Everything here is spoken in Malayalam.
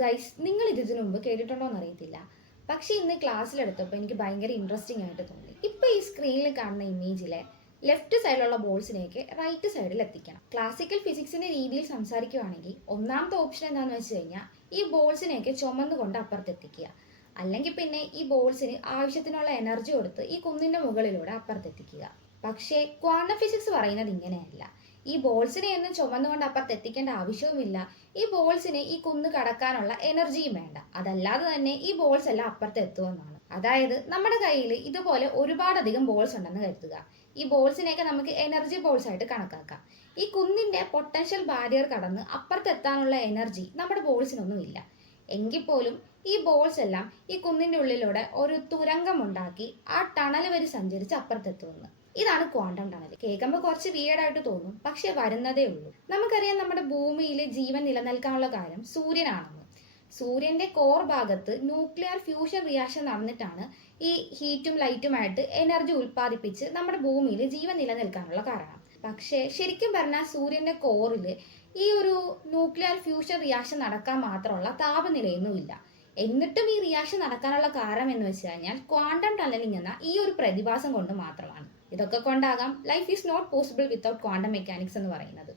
ഗൈസ്, നിങ്ങൾ ഇതിനു മുമ്പ് കേട്ടിട്ടുണ്ടോ എന്ന് അറിയത്തില്ല. പക്ഷേ ഇന്ന് ക്ലാസ്സിലെടുത്തപ്പോൾ എനിക്ക് ഭയങ്കര ഇൻട്രസ്റ്റിംഗ് ആയിട്ട് തോന്നി. ഇപ്പോൾ ഈ സ്ക്രീനിൽ കാണുന്ന ഇമേജിലെ ലെഫ്റ്റ് സൈഡിലുള്ള ബോൾസിനെയൊക്കെ റൈറ്റ് സൈഡിൽ എത്തിക്കണം. ക്ലാസിക്കൽ ഫിസിക്സിന്റെ രീതിയിൽ സംസാരിക്കുകയാണെങ്കിൽ ഒന്നാമത്തെ ഓപ്ഷൻ എന്താണെന്ന് വെച്ച് കഴിഞ്ഞാൽ ഈ ബോൾസിനെയൊക്കെ ചുമന്നുകൊണ്ട് അപ്പുറത്തെത്തിക്കുക. അല്ലെങ്കിൽ പിന്നെ ഈ ബോൾസിന് ആവശ്യത്തിനുള്ള എനർജി കൊടുത്ത് ഈ കുന്നിന്റെ മുകളിലൂടെ അപ്പുറത്തെത്തിക്കുക. പക്ഷേ ക്വാണ്ടം ഫിസിക്സ് പറയുന്നത് ഇങ്ങനെയല്ല. ഈ ബോൾസിനെ ഒന്നും ചുമന്നുകൊണ്ട് അപ്പുറത്ത് എത്തിക്കേണ്ട ആവശ്യവുമില്ല. ഈ ബോൾസിന് ഈ കുന്ന് കടക്കാനുള്ള എനർജിയും വേണ്ട. അതല്ലാതെ തന്നെ ഈ ബോൾസ് എല്ലാം അപ്പുറത്ത് എത്തുമെന്നാണ്. അതായത് നമ്മുടെ കയ്യിൽ ഇതുപോലെ ഒരുപാടധികം ബോൾസ് ഉണ്ടെന്ന് കരുതുക. ഈ ബോൾസിനെയൊക്കെ നമുക്ക് എനർജി ബോൾസ് ആയിട്ട് കണക്കാക്കാം. ഈ കുന്നിന്റെ പൊട്ടൻഷ്യൽ ബാരിയർ കടന്ന് അപ്പുറത്തെത്താനുള്ള എനർജി നമ്മുടെ ബോൾസിനൊന്നും ഇല്ല. എങ്കിൽ പോലും ഈ ബോൾസ് എല്ലാം ഈ കുന്നിന്റെ ഉള്ളിലൂടെ ഒരു തുരങ്കമുണ്ടാക്കി ആ ടണൽ വഴി സഞ്ചരിച്ച് അപ്പുറത്തെത്തുമെന്ന്. ഇതാണ് ക്വാണ്ടം ടണൽ. കേൾക്കുമ്പോൾ കുറച്ച് വിയേർഡായിട്ട് തോന്നും, പക്ഷെ വരുന്നതേ ഉള്ളൂ. നമുക്കറിയാം, നമ്മുടെ ഭൂമിയിൽ ജീവൻ നിലനിൽക്കാനുള്ള കാര്യം സൂര്യനാണെന്ന്. സൂര്യന്റെ കോർ ഭാഗത്ത് ന്യൂക്ലിയർ ഫ്യൂഷൻ റിയാക്ഷൻ നടന്നിട്ടാണ് ഈ ഹീറ്റും ലൈറ്റുമായിട്ട് എനർജി ഉൽപ്പാദിപ്പിച്ച് നമ്മുടെ ഭൂമിയിൽ ജീവൻ നിലനിൽക്കാനുള്ള കാരണം. പക്ഷേ ശരിക്കും പറഞ്ഞാൽ സൂര്യന്റെ കോറിൽ ഈ ഒരു ന്യൂക്ലിയർ ഫ്യൂഷൻ റിയാക്ഷൻ നടക്കാൻ മാത്രമുള്ള താപനിലയൊന്നുമില്ല. എന്നിട്ടും ഈ റിയാക്ഷൻ നടക്കാനുള്ള കാരണം എന്ന് വെച്ച് കഴിഞ്ഞാൽ ക്വാണ്ടം ടണലിംഗ് എന്ന ഈ ഒരു പ്രതിഭാസം കൊണ്ട് മാത്രമാണ്. ഇതൊക്കെ കൊണ്ടാകാം life is not possible without quantum mechanics എന്ന് പറയുന്നത്.